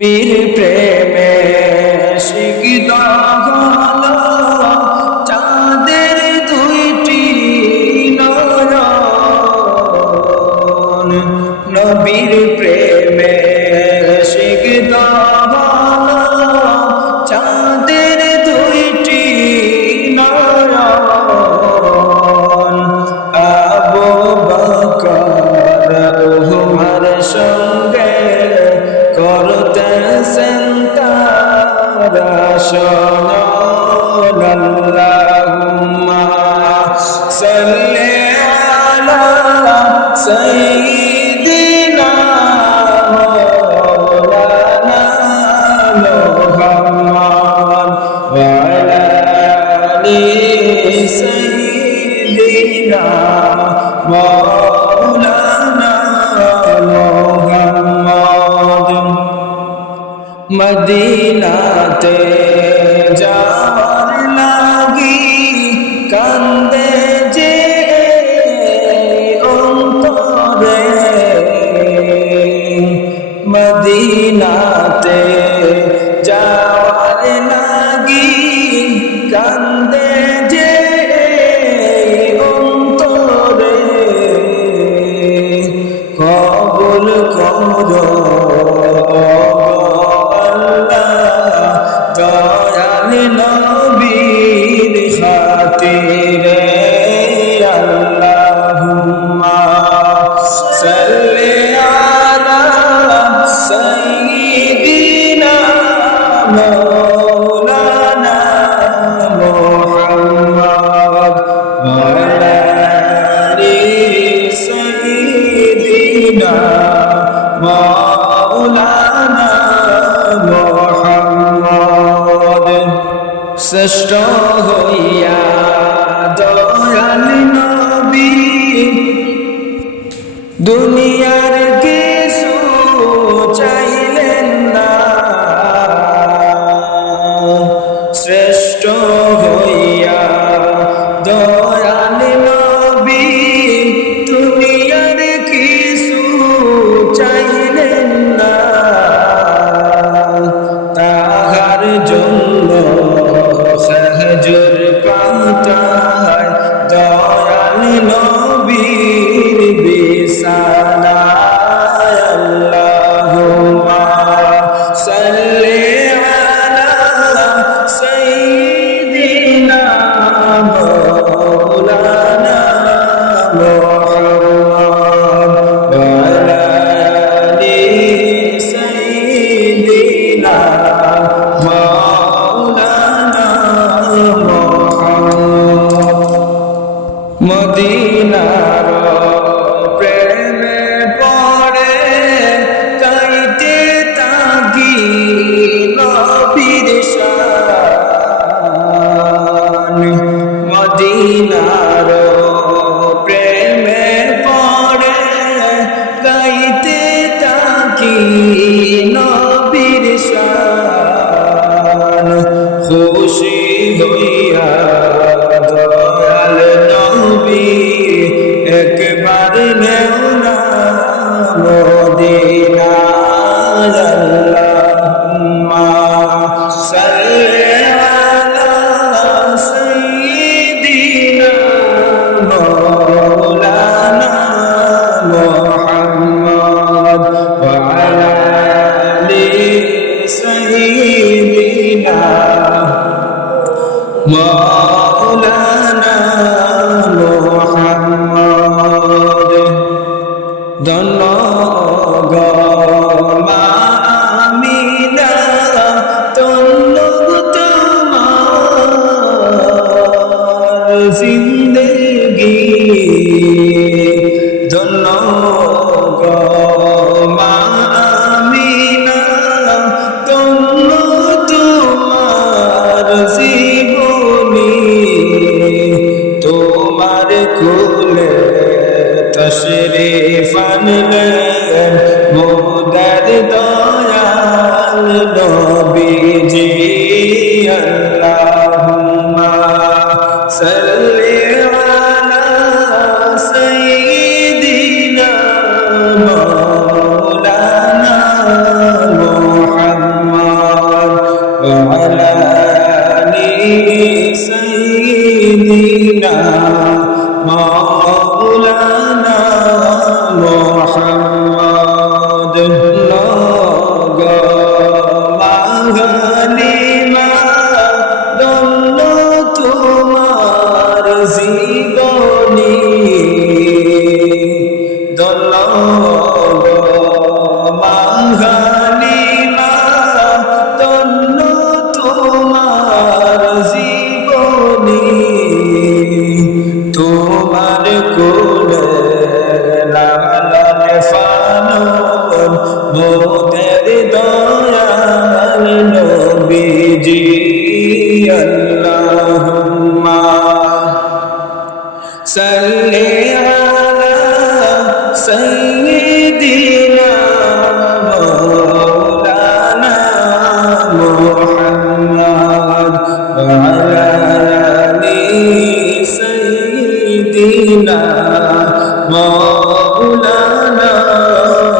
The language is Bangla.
পীর প্রেমে সিক্ত হলো চাঁদের দুইটি নয়ন। নবীর প্রেমে সিক্ত হলো চাঁদের দুইটি নয়ন। আবু বকর উমর সঙ্গে করতেছেন তারা শয়ন। আল্লাহুম্মা সাল্লি আলা সাইয়্যিদিনা মাওলানা মুহাম্মদ ওয়া আলা আলি সাইয়্যিদিনা মাওলানা মুহাম্মদ। মদিনাতে যাওয়ার লাগি কান্দে যে অন্তরে। মদিনাতে যাওয়ার লাগি কান্দে যে অন্তরে। কবুল করো দয়াল নবীর খাতিরে। আল্লাহুম্মা সাল্লি আলা সাইয়্যিদিনা মাওলানা মুহাম্মদ ওয়া আলা আলি সাইয়্যিদিনা মাওলানা মুহাম্মদ। শ্রেষ্ঠ হইয়া দয়াল নবী দুনিয়ার কিছু চাইলেন না। শ্রেষ্ঠ হইয়া দয়াল নবী দুনিয়ার কিছু চাইলেন না। তাহার জন্য খেজুর পাতায় দয়াল নবীর বিছানায়। আল্লাহুম্মা সাল্লি আলা সাইয়্যিদিনা মাওলানা মুহাম্মদ ওয়া আলা আলি সাইয়্যিদিনা মাওলানা মুহাম্মদ। মদিনার প্রেমে পড়ে কাইতে তাকি নবীর শান। মদিনার প্রেমে পড়ে কাইতে তাকি নবীর শান। খুশি হইয়া দয়াল নবী একবার নেও না মদিনায়। আল্লাহুম্মা সাল্লি আলা সাইয়্যিদিনা মাওলানা মুহাম্মদ ওয়া আলা আলি সাইয়্যিদিনা মাওলানা মুহাম্মদ। ধন্য গো মা আমিনা ধন্য তোমার জিন্দেগি। ধন্য গো মা আমিনা ধন্য তোমার জীবনী। মা